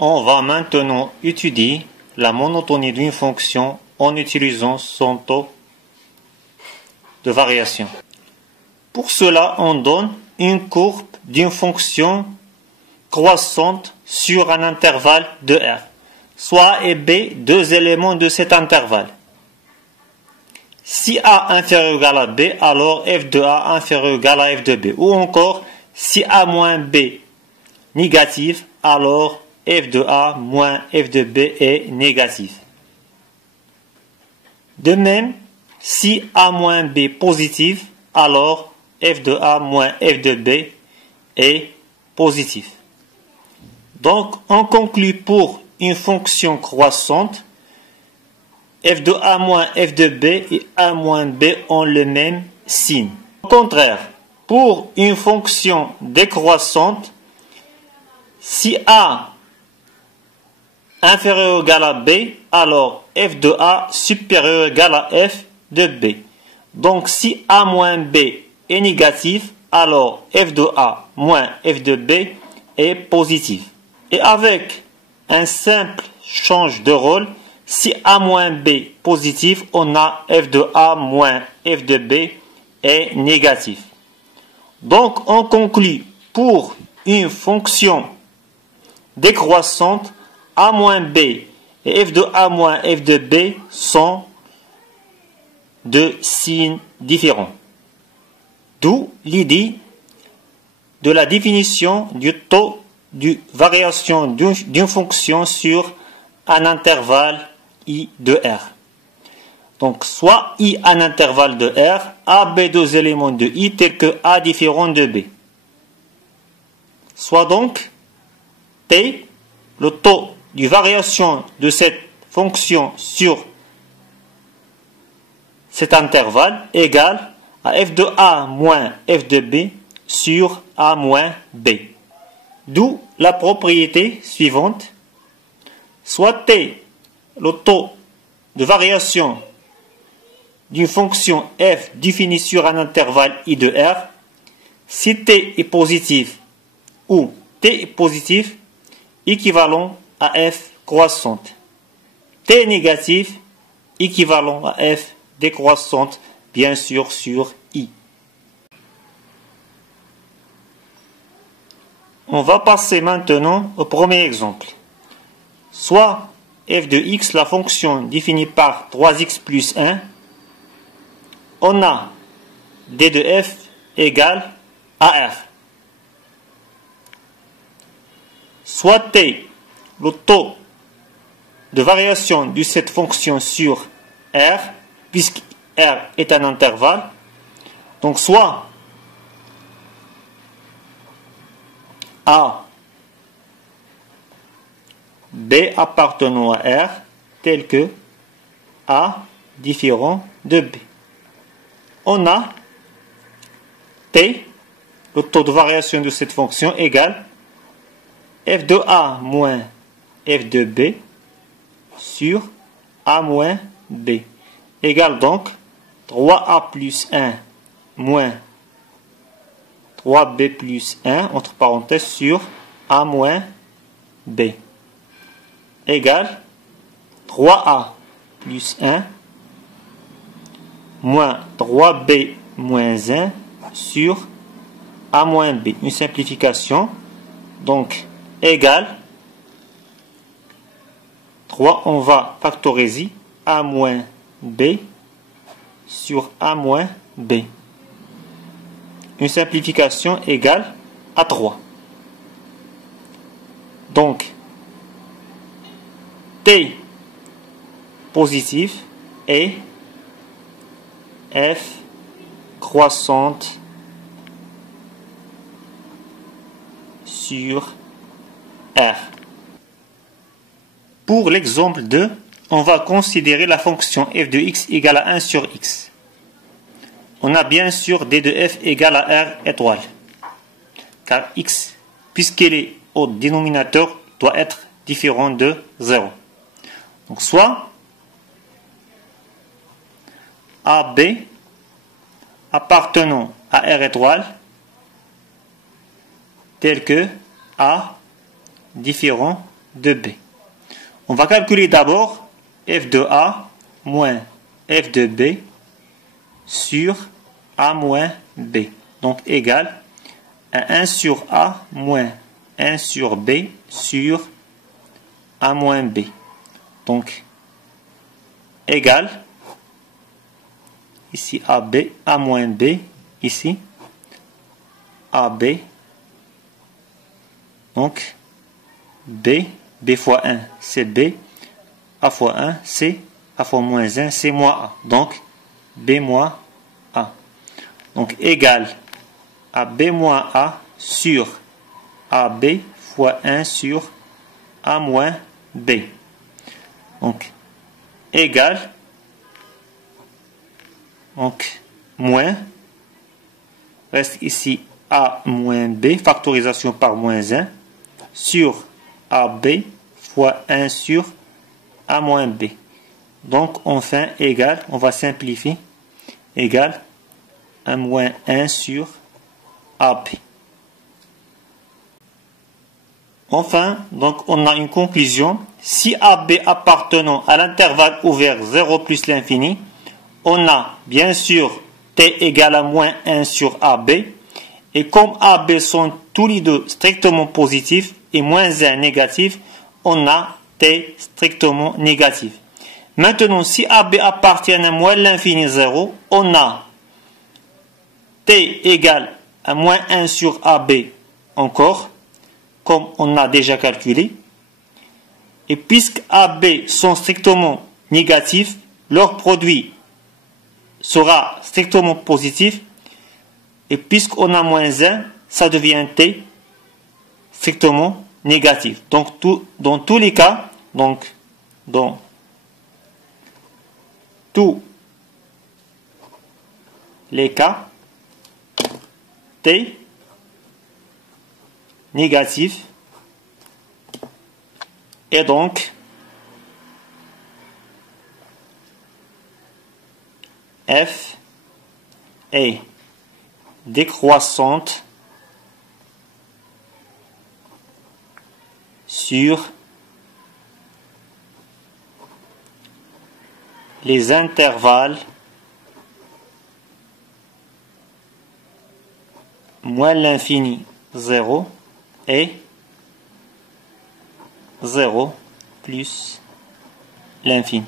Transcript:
On va maintenant étudier la monotonie d'une fonction en utilisant son taux de variation. Pour cela, on donne une courbe d'une fonction croissante sur un intervalle de R, soit A et B, deux éléments de cet intervalle. Si A inférieur ou égal à B, alors f de A inférieur ou égal à f de B. Ou encore, si A moins B négatif, alors f de A moins f de B est négatif. De même, si A moins B positif, alors f de A moins f de B est positif. Donc, on conclut pour une fonction croissante, f de A moins f de B et A moins B ont le même signe. Au contraire, pour une fonction décroissante, si A inférieur ou égal à B, alors f de A supérieur ou égal à f de B. Donc si A moins B est négatif, alors f de A moins f de B est positif. Et avec un simple change de rôle, si A moins B positif, on a f de A moins f de B est négatif. Donc on conclut pour une fonction décroissante, A moins B et f de A moins f de B sont de signes différents. D'où l'idée de la définition du taux de variation d'une fonction sur un intervalle I de R. Donc, soit I un intervalle de R, A, B deux éléments de I tels que A différent de B. Soit donc T, le taux de variation de cette fonction sur cet intervalle égal à f de A moins f de B sur A moins B. D'où la propriété suivante. Soit T, le taux de variation d'une fonction f définie sur un intervalle I de R, si T est positif ou T est positif, équivalent à f croissante. T est négatif, équivalent à f décroissante, bien sûr, sur I. On va passer maintenant au premier exemple. Soit f de x, la fonction définie par 3x plus 1, on a d de f égale à R. Soit t, le taux de variation de cette fonction sur R, puisque R est un intervalle, donc soit A, B appartenant à R, tel que A différent de B. On a T, le taux de variation de cette fonction, égale f de A moins f de B sur A moins B. Égale donc 3A plus 1 moins 3B plus 1, entre parenthèses, sur A moins B. Égale 3A plus 1 moins 3B moins 1 sur A moins B. Une simplification. Donc, égale 3, on va factoriser A moins B sur A moins B. Une simplification égale à 3. Donc, T positif et F croissante sur R. Pour l'exemple 2, on va considérer la fonction f de x égale à 1 sur x. On a bien sûr d de f égale à R étoile. Car x, puisqu'il est au dénominateur, doit être différent de 0. Donc soit AB appartenant à R étoile tel que A différent de B. On va calculer d'abord f de A moins f de B sur A moins B. Donc égal à 1 sur A moins 1 sur B sur A moins B. Donc égal ici AB, A moins B, ici AB, donc B, B fois 1, c'est B, A fois 1, c'est A fois moins 1, c'est moins A. Donc B moins A. Donc égal à B moins A sur AB fois 1 sur A moins B. Donc égal, donc moins, reste ici A moins B, factorisation par moins 1, sur AB fois 1 sur A moins B. Donc enfin égal, on va simplifier, égal à moins 1 sur AB. Enfin, donc on a une conclusion. Si AB appartenant à l'intervalle ouvert 0 plus l'infini, on a bien sûr T égale à moins 1 sur AB. Et comme AB sont tous les deux strictement positifs et moins 1 négatif, on a T strictement négatif. Maintenant, si AB appartient à moins l'infini 0, on a T égale à moins 1 sur AB encore, comme on a déjà calculé. Et puisque AB sont strictement négatifs, leur produit sera strictement positif. Et puisqu'on a moins 1, ça devient T strictement négatif. Donc dans tous les cas, donc dans tous les cas, T négatif et donc F est décroissante sur les intervalles moins l'infini 0 et 0 plus l'infini.